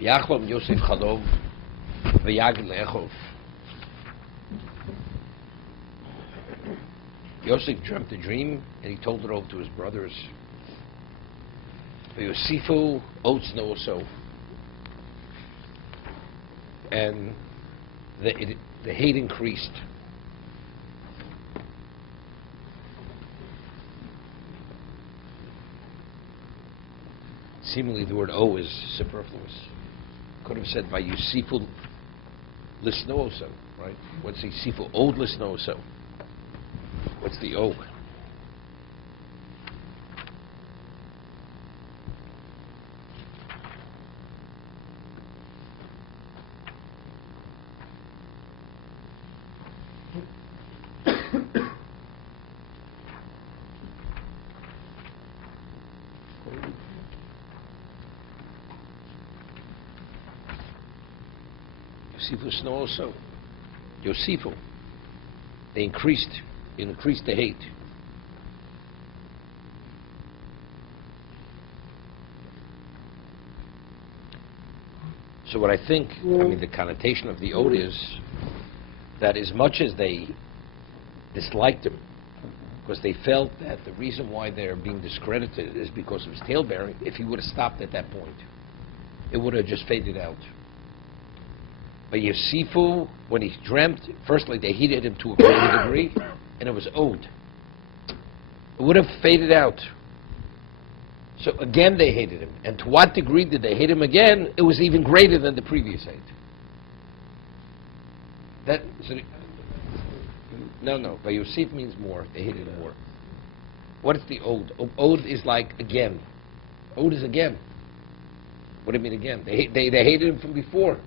Yachlom Yosef Chalom v'yagid le'echov. Yosef dreamt a dream, and he told it over to his brothers. V'yosifu oats noso. And the hate increased. Seemingly the word "o" is superfluous. Could have said "Vayusifu lisnooso," right? What's the sifu od lisnooso? What's the "o"? Yosifu snooso. Yosifu. They increased the hate. So what I think, the connotation of the ode is that as much as they disliked him, because they felt that the reason why they're being discredited is because of his talebearing, if he would have stopped at that point, it would have just faded out. But Yosifu, when he dreamt, firstly they hated him to a greater degree, and it was ode. It would have faded out. So again they hated him. And to what degree did they hate him again? It was even greater than the previous hate. No. Vayosif means more. They hated him more. What is the ode? Ode is like again. Ode is again. What do you mean again? They hated him from before.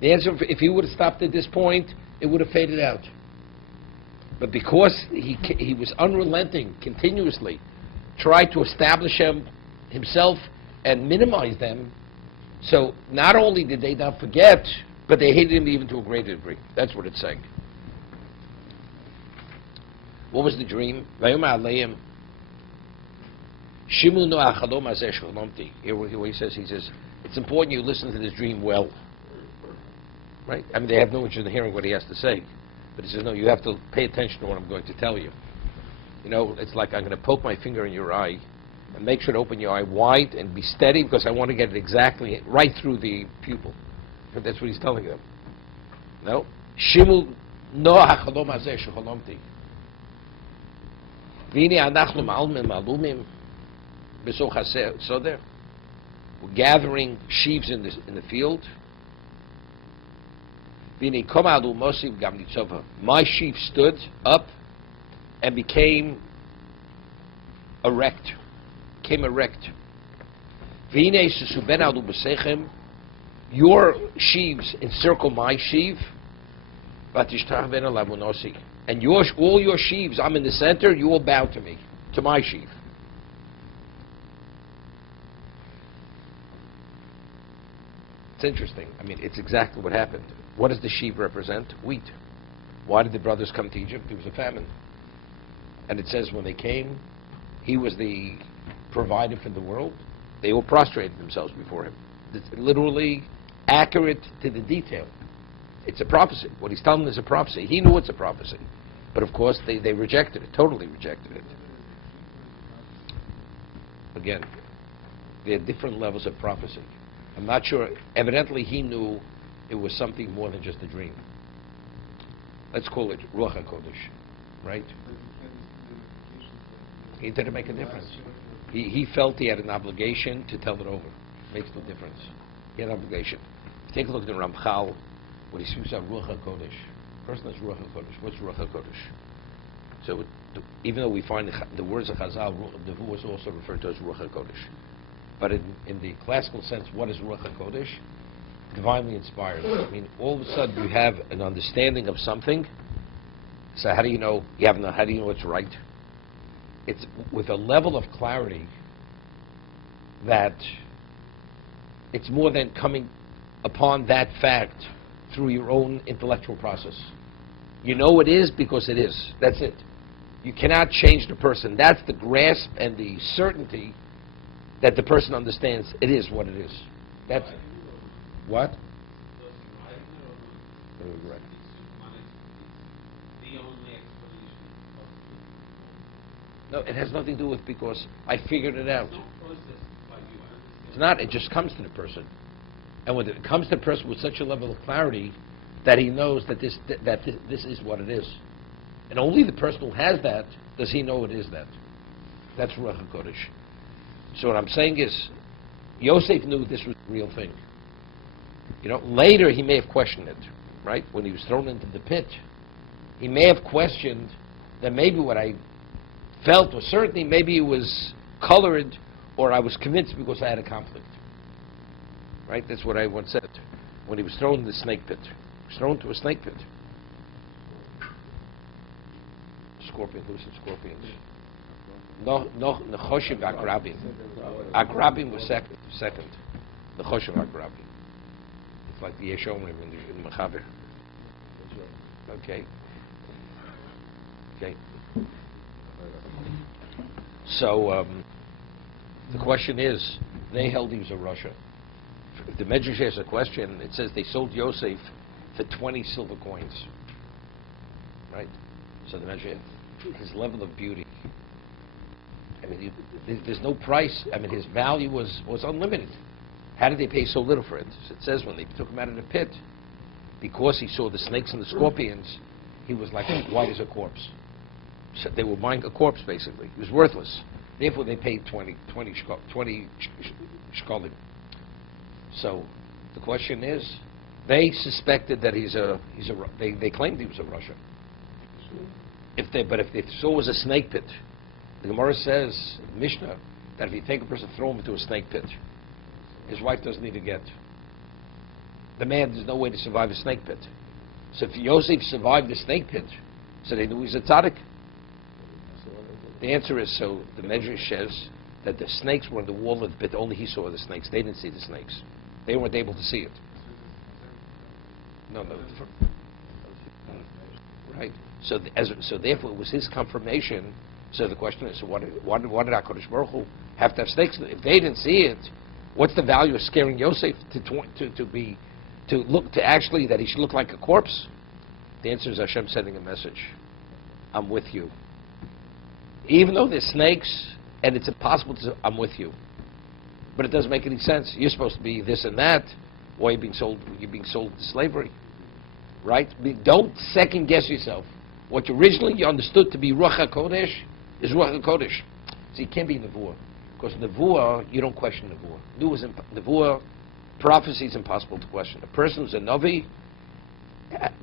The answer, if he would have stopped at this point, it would have faded out. But because he was unrelenting, continuously, tried to establish himself and minimize them, so not only did they not forget, but they hated him even to a greater degree. That's what it's saying. What was the dream? Here what he says, it's important you listen to this dream well. Right? They have no interest in hearing what he has to say. But he says, no, you have to pay attention to what I'm going to tell you. It's like I'm going to poke my finger in your eye and make sure to open your eye wide and be steady because I want to get it exactly right through the pupil. And that's what he's telling them. No? Shimul no hachalom hazeh shechalomti. V'hine anachnu ma'almim ma'alumim b'soch hasoder. We're gathering sheaves in the field. My sheaf stood up and became erect. Your sheaves encircle my sheaf, and all your sheaves, I'm in the center, you will bow to me, to my sheaf. It's interesting. It's exactly what happened. What does the sheaf represent? Wheat. Why did the brothers come to Egypt? There was a famine. And it says when they came, he was the provider for the world. They all prostrated themselves before him. It's literally accurate to the detail. It's a prophecy. What he's telling them is a prophecy. He knew it's a prophecy. But of course, they rejected it, totally rejected it. Again, there are different levels of prophecy. I'm not sure. Evidently, he knew it was something more than just a dream. Let's call it Ruach HaKodesh, right? He didn't make a difference. He felt he had an obligation to tell it over. Makes no difference. He had an obligation. Take a look at the Ramchal, what he speaks of Ruach HaKodesh. Person has Ruach HaKodesh. What's Ruach HaKodesh? So, even though we find the words of Chazal, the Vu is also referred to as Ruach HaKodesh. But in the classical sense, what is Ruach HaKodesh? Divinely inspired. All of a sudden you have an understanding of something. So how do you know? How do you know it's right? It's with a level of clarity that it's more than coming upon that fact through your own intellectual process. You know it is because it is. That's it. You cannot change the person. That's the grasp and the certainty that the person understands it is what it is. That's it. What? No, it has nothing to do with because I figured it out. It's not. It just comes to the person, and when it comes to the person with such a level of clarity that he knows that this is what it is, and only the person who has that does he know it is that. That's Ruach HaKodesh. So what I'm saying is, Yosef knew this was the real thing. Later he may have questioned it, right? When he was thrown into the pit, he may have questioned that maybe what I felt was certainly, maybe it was colored, or I was convinced because I had a conflict. Right? That's what I once said. When he was thrown in the snake pit. He was thrown to a snake pit. Scorpion, who's the scorpions? No, Nechoshev Akrabim. Akrabim was second. Nechoshev Akrabim. It's like the Yeshomrim in the Mechaber. Okay. So, the question is, they held he was a Russia. If the Medrash has a question, it says they sold Yosef for 20 silver coins. Right? So the Medrash, his level of beauty, there's no price. His value was unlimited. How did they pay so little for it? So it says when they took him out of the pit, because he saw the snakes and the scorpions, he was like white as a corpse. So they were buying a corpse, basically. He was worthless. Therefore, they paid 20 shkolim. So the question is, they suspected that they claimed he was a Russian. But if they saw it was a snake pit, the Gemara says, Mishnah, that if you take a person and throw him into a snake pit, his wife doesn't need to get. The man, there's no way to survive a snake pit. So if Yosef survived the snake pit, so they knew he's a tzaddik. The answer is, so the Medrash says that the snakes were on the wall of the pit. Only he saw the snakes. They didn't see the snakes. They weren't able to see it. No. Right. So therefore, it was his confirmation. So the question is, so why did HaKadosh Baruch Hu have to have snakes? If they didn't see it, what's the value of scaring Yosef to actually that he should look like a corpse? The answer is Hashem sending a message. I'm with you. Even though there's snakes and it's impossible to, I'm with you. But it doesn't make any sense. You're supposed to be this and that. Why are you being sold? You're being sold to slavery, right? Don't second guess yourself. What you originally understood to be Ruach HaKodesh is Ruach HaKodesh. So you can't be Nevuah, because Nevuah you don't question Nevuah. Nevuah, prophecy is impossible to question. A person who's a Navi,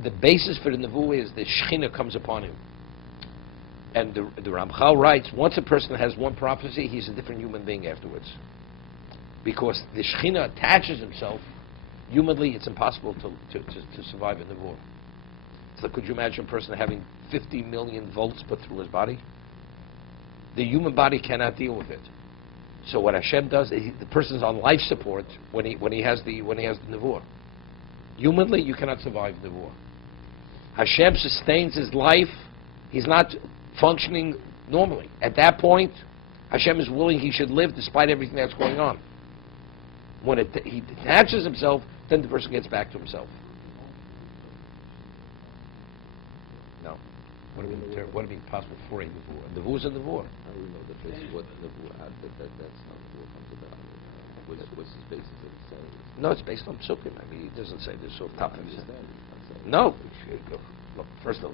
the basis for the Nevuah is the Shekhinah comes upon him. And the Ramchal writes, once a person has one prophecy, he's a different human being afterwards. Because the Shekhinah attaches himself, humanly it's impossible to survive in the war. So could you imagine a person having 50 million volts put through his body? The human body cannot deal with it. So what Hashem does, the person's on life support when he has the nevuah. Humanly, you cannot survive nevuah. Hashem sustains his life. He's not functioning normally. At that point, Hashem is willing he should live despite everything that's going on. When he detaches himself, then the person gets back to himself. No. What do you mean possible for a nevuah? A nevuah is a nevuah. How do we know that this is what nevuah that's not nevuah comes about? What's his basis of saying? No, it's based on psukim. He doesn't say this off the top of his head. No. Look, first of all,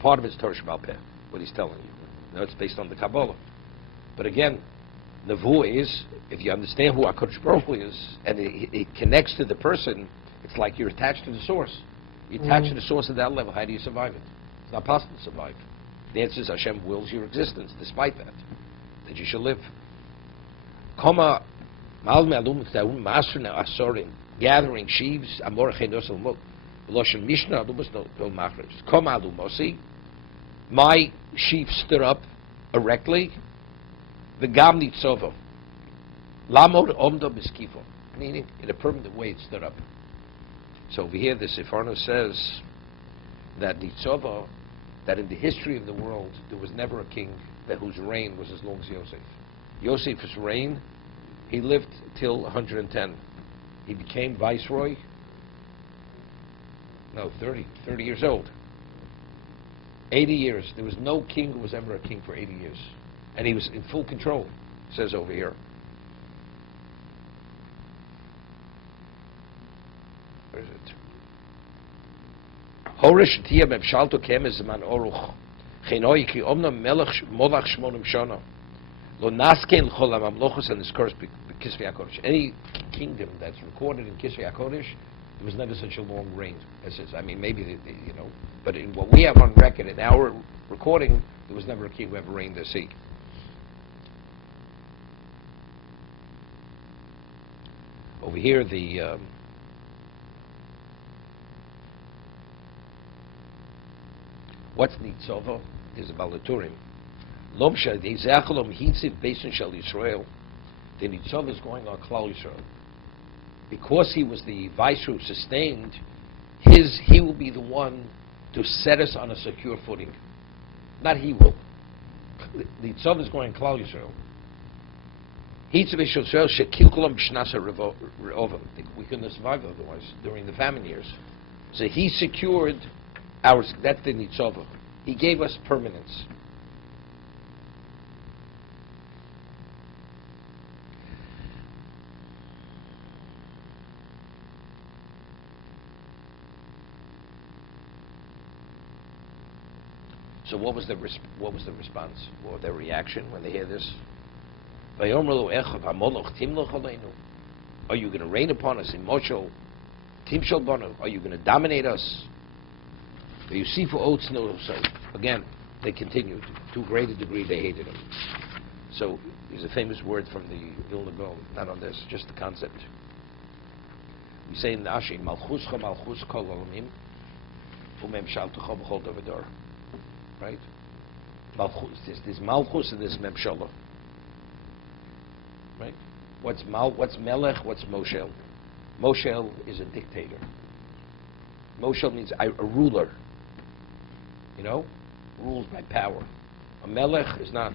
part of it's Torah Sheba'al Peh, what he's telling you. No, it's based on the Kabbalah. But again, nevuah is, if you understand who HaKadosh Baruch Hu is, and it connects to the person, it's like you're attached to the source. You attach to the source at that level, how do you survive it? It's not possible to survive. The answer is Hashem wills your existence, despite that you should live. Gathering sheaves, my sheep stood up erectly, the gam nitzovo, lamod omdo beskifo, meaning in a permanent way it stood up. So over here the Sefarno says that nitzovo, that in the history of the world there was never a king whose reign was as long as Yosef. Yosef's reign, he lived till 110. He became viceroy. No, 30 years old. 80 years. There was no king who was ever a king for 80 years. And he was in full control, it says over here. Where is it? Horish tia b'pshalto kemes man oruch. Chenoi ki omna melech molach shmonim shana. Lo nasken chol hamamlochos, and this curse b'kisvei HaKodesh. Any kingdom that's recorded in Kisvei HaKodesh, there was never such a long reign as this. I mean, maybe, but in what we have on record in our recording, there was never a king who ever reigned the sea. Over here, the what's Nitzovo? There's a Balaturim. Lomsha de'zachalom hitziv beis shel Yisrael. The Nitzov is going on Klal Yisrael. Because he was the viceroy who sustained, he will be the one to set us on a secure footing. Not he will. The Nitzov is going on Klal Yisrael. Hitziv beis shel Yisrael shekilkulam b'shnasa re'ovim. We couldn't survive otherwise during the famine years. So he secured ours. That's the Nitzov. He gave us permanence. So what was the response? What was their reaction when they hear this? Are you going to reign upon us in Moshel? Timshel Banu? Are you going to dominate us? You see, for oaths, no. So again, they continued to a greater degree. They hated him. So there's a famous word from the Vilna Gaon, not on this, just the concept. We say in the Ashi, Malchuscha Malchus Kol Olamim, Umem Shaltucha B'chol Davador. Right? Malchus. There's Malchus and there's Memshalah. Right? What's Melech? What's Moshel? Moshel is a dictator. Moshel means a ruler. Rules by power. A Melech is not.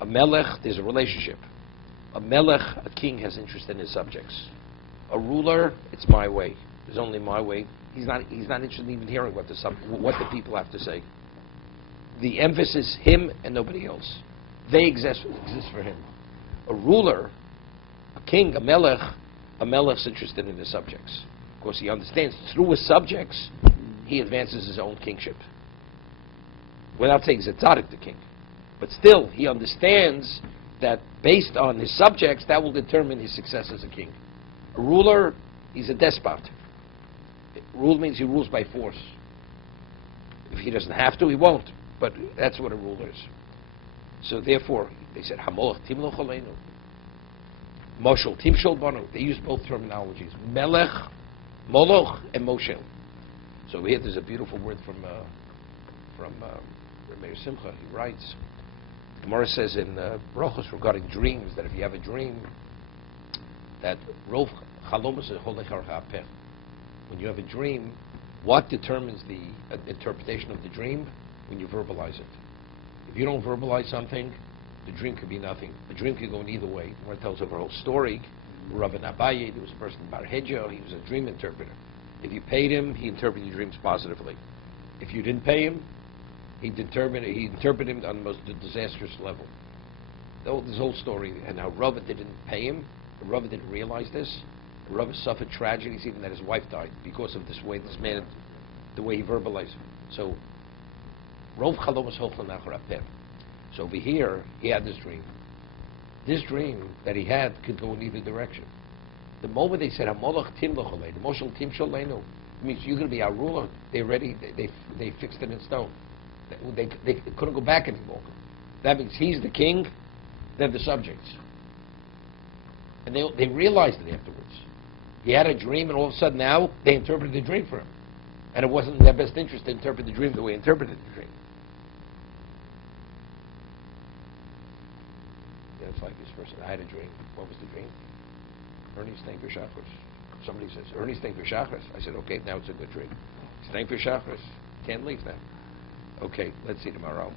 A Melech, there's a relationship. A Melech, a king, has interest in his subjects. A ruler, it's my way. There's only my way. He's not interested in even hearing what the people have to say. The emphasis, him and nobody else. They exist for him. A ruler, a king, a Melech's interested in his subjects. Of course, he understands through his subjects, he advances his own kingship. Without saying he's a tzaddik, the king. But still, he understands that based on his subjects, that will determine his success as a king. A ruler, he's a despot. Rule means he rules by force. If he doesn't have to, he won't. But that's what a ruler is. So therefore, they said, Hamolach timloch aleinu. Moshel timshol banu. They use both terminologies. Melech, Moloch, and Moshel. So here there's a beautiful word from Meir Simcha. He writes, Gemara says in Brachos regarding dreams, that if you have a dream, that Rov Chalomus is Holech Archapeh. When you have a dream, what determines the interpretation of the dream? When you verbalize it. If you don't verbalize something, the dream could be nothing. The dream could go in either way. Gemara tells of a whole story. Rabbi Abaye, there was a person in Bar Hedjo, he was a dream interpreter. If you paid him, he interpreted your dreams positively. If you didn't pay him, he interpreted him on the most disastrous level. This whole story, and how Rava didn't pay him, Rava didn't realize this. Rava suffered tragedies, even that his wife died, because of this way, this man, the way he verbalized. So, Rov Chalom Hochlan Achar. So over here, he had this dream. This dream that he had could go in either direction. The moment they said, Hamolach timloch aleinu, the Moshel timshol aleinu, means you're going to be our ruler. They fixed it in stone. They couldn't go back anymore. That means he's the king, they're the subjects. And they realized it afterwards. He had a dream, and all of a sudden now, they interpreted the dream for him. And it wasn't in their best interest to interpret the dream the way he interpreted the dream. Yeah, it's like this person. I had a dream. What was the dream? Ernie's thank for Shachris. Somebody says, Ernie's thank for Shachris. I said, okay, now it's a good dream. It's thank for Shachris. Can't leave now. Okay, let's see tomorrow.